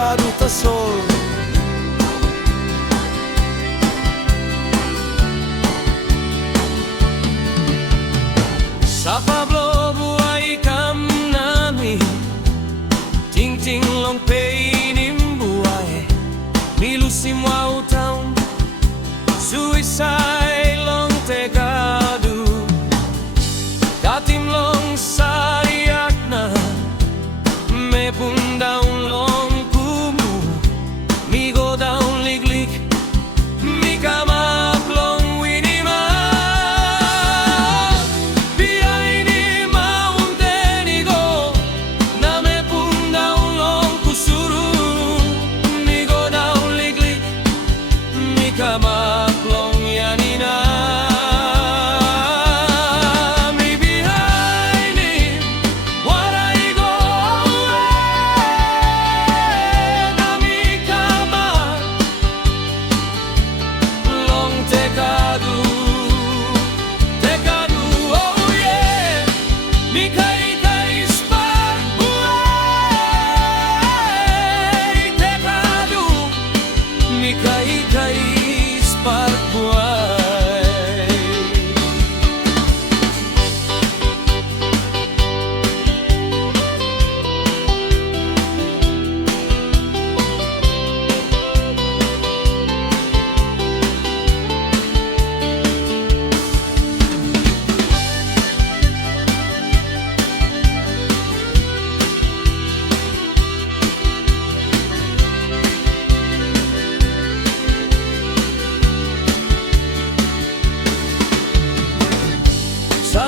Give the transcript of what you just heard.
caduta sol. Sa Pablo buhay kam nami, ting-ting long peinim buhay, milusim wow town, suicide long tekadu, datim long sariak na, me pundaun long kumu, migo daun liglik, mi kamak long winima. Biyahe Mountain Igo, na me pundaun long kusuru, migo daun liglik, mi kamak long yanina. Kais parbuai Sa